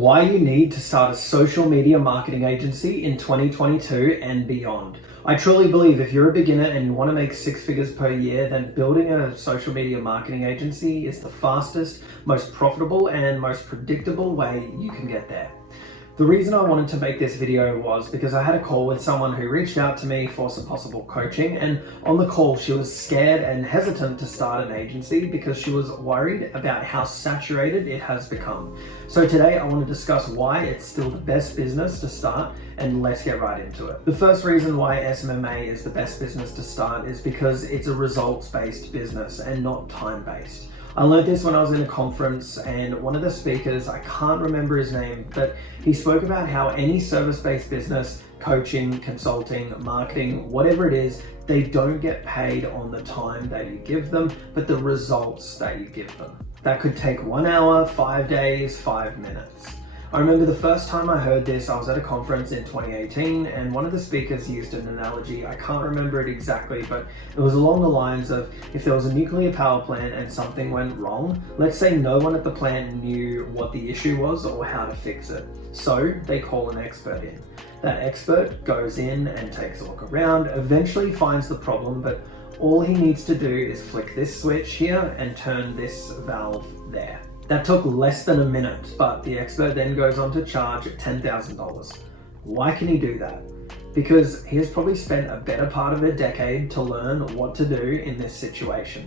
Why you need to start a social media marketing agency in 2022 and beyond. I truly believe if you're a beginner and you want to make 6 figures per year, then building a social media marketing agency is the fastest, most profitable, and most predictable way you can get there. The reason I wanted to make this video was because I had a call with someone who reached out to me for some possible coaching, and on the call she was scared and hesitant to start an agency because she was worried about how saturated it has become. So today I want to discuss why it's still the best business to start, and let's get right into it. The first reason why SMMA is the best business to start is because it's a results-based business and not time-based. I learned this when I was in a conference, and one of the speakers, I can't remember his name, but he spoke about how any service-based business, coaching, consulting, marketing, whatever it is, they don't get paid on the time that you give them, but the results that you give them. That could take 1 hour, 5 days, 5 minutes. I remember the first time I heard this, I was at a conference in 2018, and one of the speakers used an analogy. I can't remember it exactly, but it was along the lines of, if there was a nuclear power plant and something went wrong, let's say no one at the plant knew what the issue was or how to fix it. So they call an expert in. That expert goes in and takes a look around, eventually finds the problem, but all he needs to do is flick this switch here and turn this valve there. That took less than a minute, but the expert then goes on to charge $10,000. Why can he do that? Because he has probably spent a better part of a decade to learn what to do in this situation.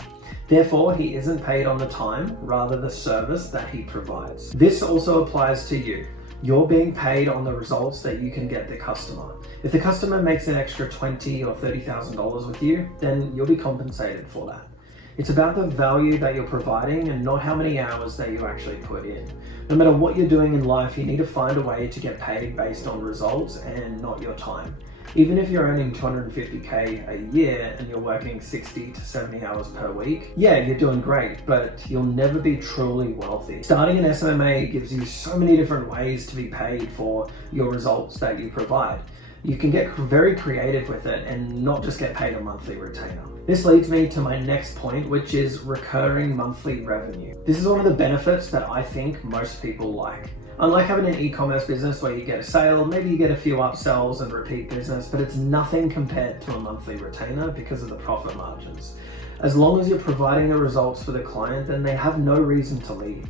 Therefore, he isn't paid on the time, rather the service that he provides. This also applies to you. You're being paid on the results that you can get the customer. If the customer makes an extra $20,000 or $30,000 with you, then you'll be compensated for that. It's about the value that you're providing and not how many hours that you actually put in. No matter what you're doing in life, you need to find a way to get paid based on results and not your time. Even if you're earning $250K a year and you're working 60 to 70 hours per week, yeah, you're doing great, but you'll never be truly wealthy. Starting an SMMA gives you so many different ways to be paid for your results that you provide. You can get very creative with it and not just get paid a monthly retainer. This leads me to my next point, which is recurring monthly revenue. This is one of the benefits that I think most people like. Unlike having an e-commerce business where you get a sale, maybe you get a few upsells and repeat business, but it's nothing compared to a monthly retainer because of the profit margins. As long as you're providing the results for the client, then they have no reason to leave.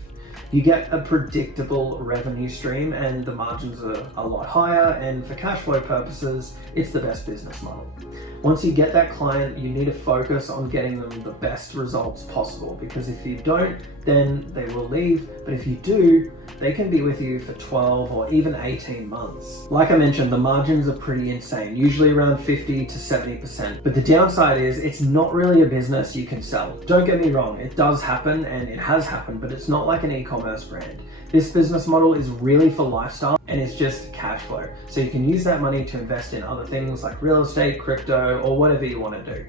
You get a predictable revenue stream and the margins are a lot higher, and for cash flow purposes, it's the best business model. Once you get that client, you need to focus on getting them the best results possible, because if you don't, then they will leave, but if you do, they can be with you for 12 or even 18 months. Like I mentioned, the margins are pretty insane, usually around 50 to 70%. But the downside is it's not really a business you can sell. Don't get me wrong, it does happen and it has happened, but it's not like an e-commerce brand. This business model is really for lifestyle and it's just cash flow. So you can use that money to invest in other things like real estate, crypto, or whatever you want to do.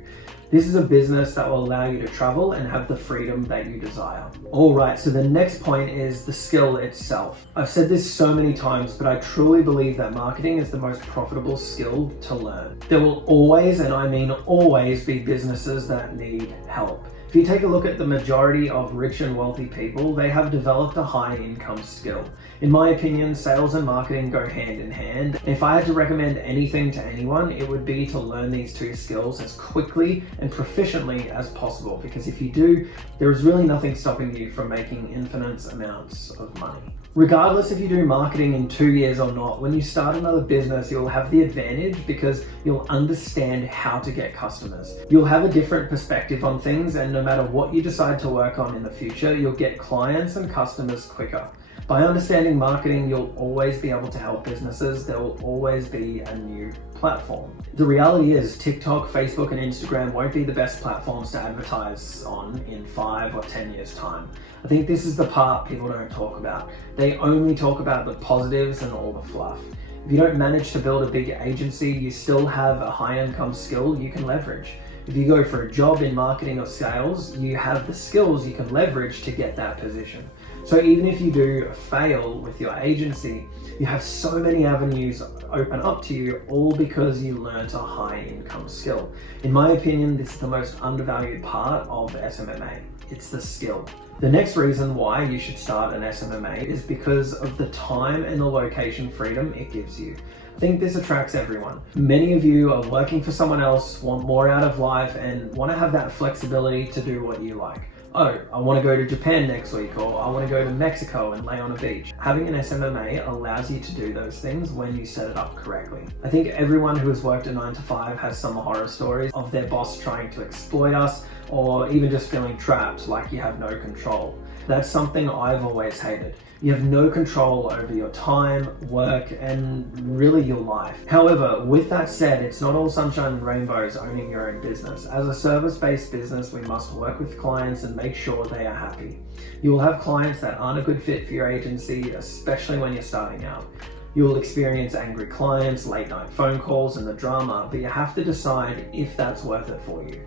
This is a business that will allow you to travel and have the freedom that you desire. All right, so the next point is the skill itself. I've said this so many times, but I truly believe that marketing is the most profitable skill to learn. There will always, and I mean always, be businesses that need help. If you take a look at the majority of rich and wealthy people, they have developed a high income skill. In my opinion, sales and marketing go hand in hand. If I had to recommend anything to anyone, it would be to learn these two skills as quickly and proficiently as possible, because if you do, there is really nothing stopping you from making infinite amounts of money. Regardless if you do marketing in 2 years or not, when you start another business, you'll have the advantage because you'll understand how to get customers. You'll have a different perspective on things, and no matter what you decide to work on in the future, you'll get clients and customers quicker. By understanding marketing, you'll always be able to help businesses. There will always be a new platform. The reality is TikTok, Facebook, and Instagram won't be the best platforms to advertise on in 5 or 10 years' time. I think this is the part people don't talk about. They only talk about the positives and all the fluff. If you don't manage to build a big agency, you still have a high income skill you can leverage. If you go for a job in marketing or sales, you have the skills you can leverage to get that position. So even if you do fail with your agency, you have so many avenues open up to you, all because you learned a high income skill. In my opinion, this is the most undervalued part of SMMA. it's the skill. The next reason why you should start an SMMA is because of the time and the location freedom it gives you. I think this attracts everyone. Many of you are working for someone else, want more out of life, and want to have that flexibility to do what you like. Oh, I want to go to Japan next week, or I want to go to Mexico and lay on a beach. Having an SMMA allows you to do those things when you set it up correctly. I think everyone who has worked a 9 to 5 has some horror stories of their boss trying to exploit us, or even just feeling trapped, like you have no control. That's something I've always hated. You have no control over your time, work, and really your life. However, with that said, it's not all sunshine and rainbows owning your own business. As a service-based business, we must work with clients and make sure they are happy. You will have clients that aren't a good fit for your agency, especially when you're starting out. You will experience angry clients, late night phone calls, and the drama, but you have to decide if that's worth it for you.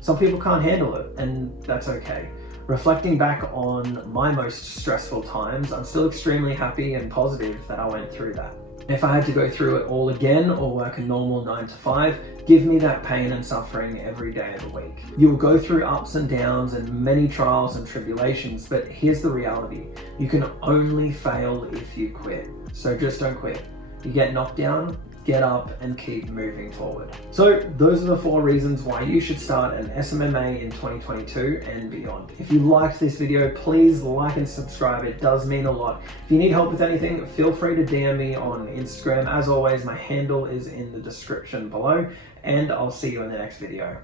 Some people can't handle it, and that's okay. Reflecting back on my most stressful times, I'm still extremely happy and positive that I went through that. If I had to go through it all again or work a normal 9 to 5, give me that pain and suffering every day of the week. You will go through ups and downs and many trials and tribulations, but here's the reality. You can only fail if you quit. So just don't quit. You get knocked down, get up and keep moving forward. So those are the 4 reasons why you should start an SMMA in 2022 and beyond. If you liked this video, please like and subscribe. It does mean a lot. If you need help with anything, feel free to DM me on Instagram. As always, my handle is in the description below, and I'll see you in the next video.